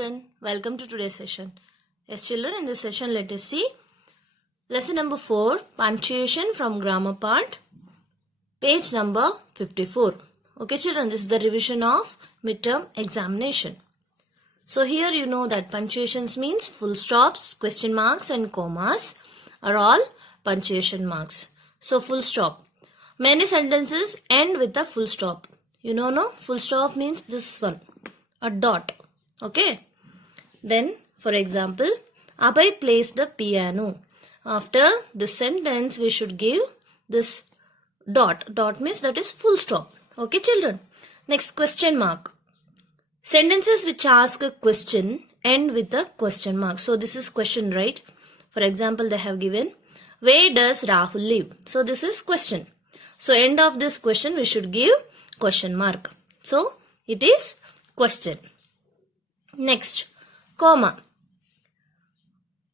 children, welcome to today's session. Yes children, in this session let us see lesson number 4, punctuation from grammar part, page number 54. Okay children, this is the revision of midterm examination. So here you know that punctuations means full stops, question marks and commas are all punctuation marks. So full stop. Many sentences end with a full stop. You know, no? Full stop means this one, a dot. Okay. Then, for example, Abhay plays the piano. After this sentence, we should give this dot. Dot means that is full stop. Okay, children. Next, question mark. Sentences which ask a question end with a question mark. So, this is question, right? For example, they have given, where does Rahul live? So, this is question. So, end of this question, we should give question mark. So, it is question. Next, comma.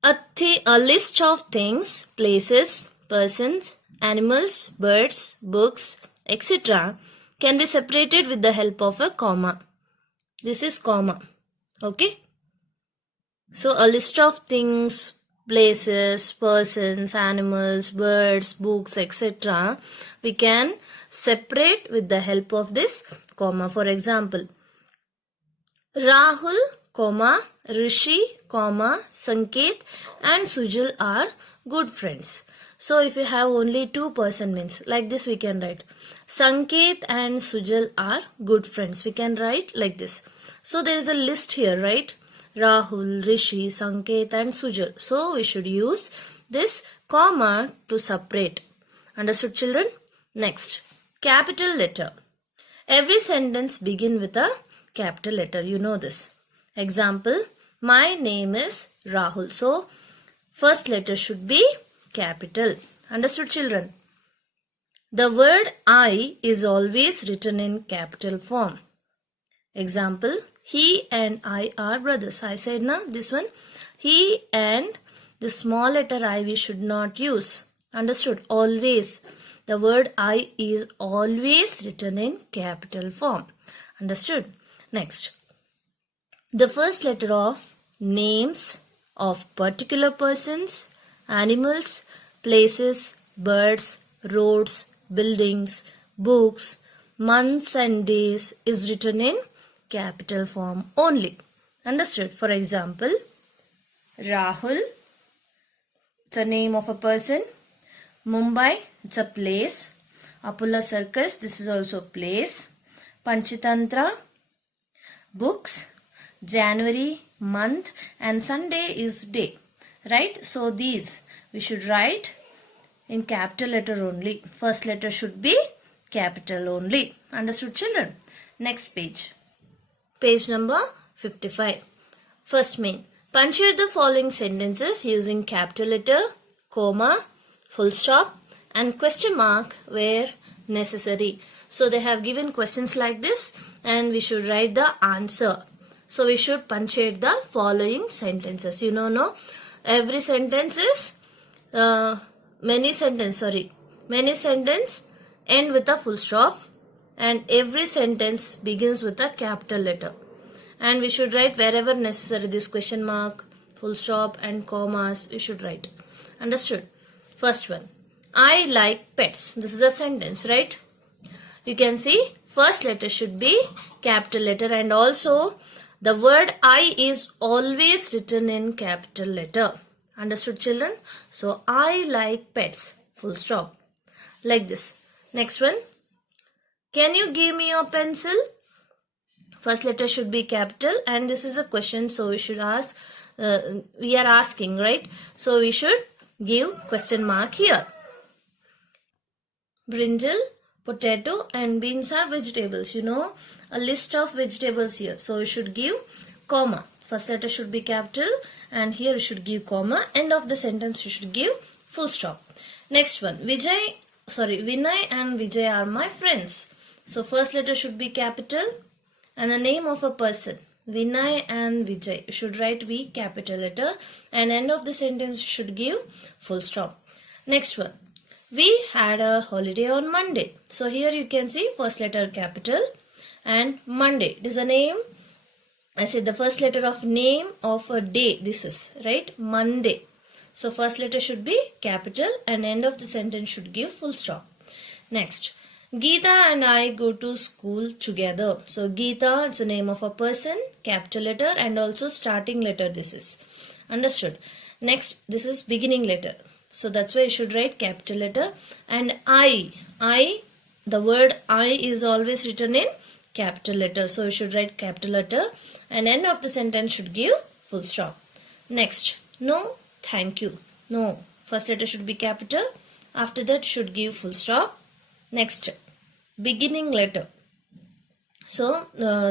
A list of things, places, persons, animals, birds, books, etc. can be separated with the help of a comma. This is comma. Okay. So, a list of things, places, persons, animals, birds, books, etc. we can separate with the help of this comma. For example, Rahul, comma, Rishi, comma, Sanket and Sujal are good friends. So if you have only two person means like this we can write Sanket and Sujal are good friends. We can write like this. So there is a list here, right? Rahul, Rishi, Sanket and Sujal. So we should use this comma to separate. Understood children? Next, capital letter. Every sentence begin with a capital letter. You know this. Example, my name is Rahul. So, first letter should be capital. Understood children? The word I is always written in capital form. Example, he and I are brothers. I said now this one. He and the small letter I we should not use. Understood? Always. The word I is always written in capital form. Understood? Next, the first letter of names of particular persons, animals, places, birds, roads, buildings, books, months and days is written in capital form only. Understood? For example, Rahul, it's a name of a person. Mumbai, it's a place. Apollo Circus, this is also a place. Panchatantra, books. January, month and Sunday is day. Right? So these we should write in capital letter only. First letter should be capital only. Understood children? Next page. Page number 55. First main. Punctuate the following sentences using capital letter, comma, full stop and question mark where necessary. So they have given questions like this and we should write the answer. So we should punctuate the following sentences. You know, no? Every sentence is, many sentence end with a full stop and every sentence begins with a capital letter. And we should write wherever necessary this question mark, full stop and commas we should write. Understood? First one. I like pets. This is a sentence, right? You can see first letter should be capital letter and also the word I is always written in capital letter. Understood children? So I like pets. Full stop. Like this. Next one. Can you give me your pencil? First letter should be capital and this is a question. So we should ask, we are asking, right? So we should give question mark here. Brinjal, potato and beans are vegetables. You know, a list of vegetables here. So we should give comma. First letter should be capital and here we should give comma. End of the sentence you should give full stop. Next one. Vinay and Vijay are my friends. So first letter should be capital and the name of a person. Vinay and Vijay. You should write V capital letter and end of the sentence you should give full stop. Next one. We had a holiday on Monday. So here you can see first letter capital and Monday. It is a name I said the first letter of name of a day. This is right, Monday. So first letter should be capital and end of the sentence should give full stop. Next, Geeta and I go to school together. So Geeta, it's the name of a person, capital letter and also starting letter this is. Understood? Next, this is beginning letter. So that's why you should write capital letter. And I, the word I is always written in capital letter. So you should write capital letter and end of the sentence should give full stop. Next, no, thank you. No, first letter should be capital. After that should give full stop. Next, beginning letter. So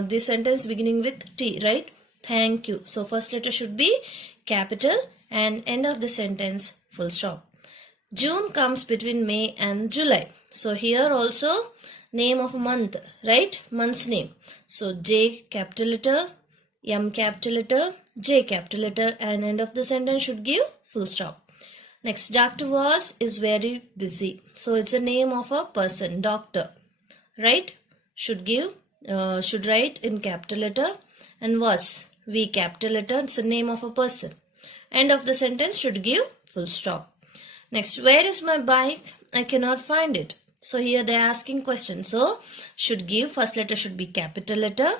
this sentence beginning with T, right? Thank you. So first letter should be capital and end of the sentence full stop. June comes between May and July. So here also name of a month, right? Month's name. So J capital letter, M capital letter, J capital letter and end of the sentence should give full stop. Next, Dr. Was is very busy. So it's a name of a person, doctor, right? Should write in capital letter and was, V capital letter, it's a name of a person. End of the sentence should give full stop. Next, where is my bike? I cannot find it. So here they are asking question. So should give, first letter should be capital letter,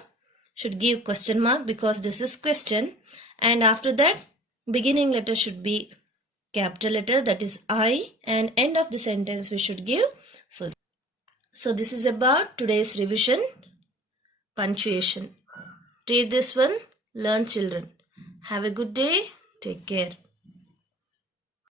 should give question mark because this is question. And after that, beginning letter should be capital letter, that is I, and end of the sentence we should give full. So this is about today's revision, punctuation. Read this one, learn children. Have a good day. Take care.